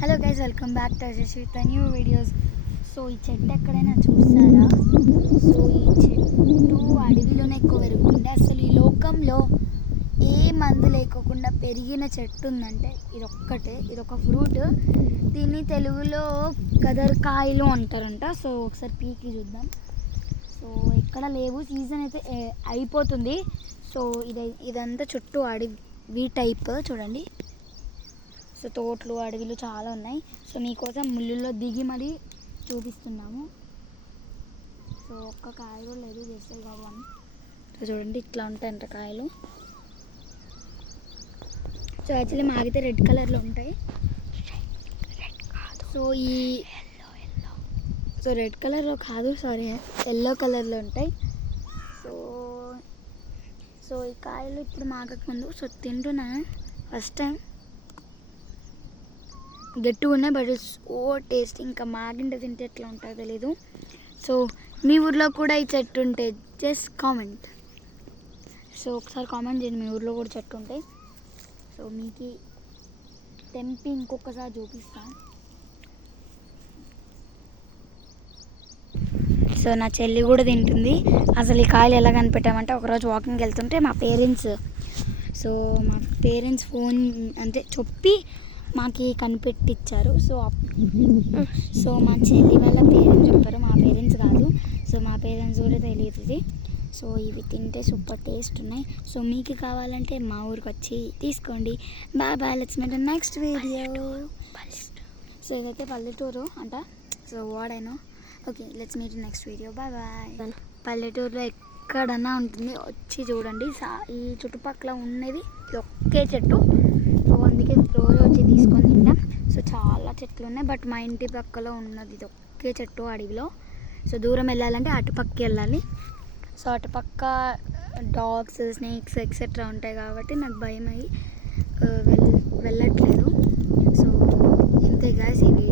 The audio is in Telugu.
Hello guys, welcome back to Yashasvi with new videos. So ఈ చెట్టు ఎక్కడైనా చూస్తారా? సో ఈ చెట్టు అడవిలోనే ఎక్కువ పెరుగుతుంది. అసలు ఈ లోకంలో ఏ మందు లేకోకుండా పెరిగిన చెట్టు ఉందంటే ఇదొక ఫ్రూట్. దీన్ని తెలుగులో కదరకాయలు అంటారంట. సో ఒకసారి పీకి చూద్దాం. సో ఎక్కడ లేవు, సీజన్ అయితే అయిపోతుంది. సో ఇదంతా చుట్టూ అడవి టైప్ చూడండి. సో తోటలు అడవిలు చాలా ఉన్నాయి. సో మీకోసం ముళ్ళుల్లో దిగి మరీ చూపిస్తున్నాము. సో ఒక్క కాయ కూడా లేదు, జస్ట్ కాదు వన్. సో చూడండి, ఇట్లా ఉంటాయంట కాయలు. సో యాక్చువల్లీ మాగితే రెడ్ కలర్లో ఉంటాయి. సో రెడ్ కలర్లో కాదు, సారీ, ఎల్లో కలర్లో ఉంటాయి. సో ఈ కాయలు ఇప్పుడు మాగకముందు తింటున్నాను ఫస్ట్ టైం. గట్టిగా ఉన్నాయి, బట్ ఇట్స్ ఓ టేస్ట్. ఇంకా మాగింటే తింటే ఎట్లా ఉంటుందో తెలీదు. సో మీ ఊర్లో కూడా ఈ చెట్టు ఉంటే జస్ట్ కామెంట్. సో ఒకసారి కామెంట్ చేయండి మీ ఊర్లో కూడా చెట్టు ఉంటే. సో మీకు తెంపి ఇంకొకసారి చూపిస్తాను. సో నా చెల్లి కూడా తింటుంది. అసలు ఈ కాయలు ఎలా కనిపెట్టామంటే, ఒకరోజు వాకింగ్కి వెళ్తుంటే మా పేరెంట్స్ ఫోన్ అంటే చెప్పి మాకు కనిపెట్టించారు. సో మా చెల్లి వాళ్ళ పేరెంట్స్ చెప్పారు, మా పేరెంట్స్ కాదు. సో మా పేరెంట్స్ కూడా తెలియదు. సో ఇవి తింటే సూపర్ టేస్ట్ ఉన్నాయి. సో మీకు కావాలంటే మా ఊరికి వచ్చి తీసుకోండి. Bye bye, let's meet in next video. So ఇదైతే పల్లెటూరు అంట. సో వాడైనా okay, let's meet in next video. Bye bye. పల్లెటూరులో ఎక్కడన్నా ఉంటుంది, వచ్చి చూడండి. ఈ చుట్టుపక్కల ఉన్నది ఒకే చెట్టు. సో అందుకే రోజు వచ్చి తీసుకొని తింటాం. సో చాలా చెట్లు ఉన్నాయి, బట్ మా ఇంటి పక్కలో ఉన్నది ఇది ఒకే చెట్టు అడవిలో. సో దూరం వెళ్ళాలంటే అటుపక్కకి వెళ్ళాలి. సో అటుపక్క డాగ్స్, స్నేక్స్ ఎక్సెట్రా ఉంటాయి కాబట్టి నాకు భయం అయ్యి వెళ్ళట్లేదు. సో ఇంతే గాయ్స్, ఈ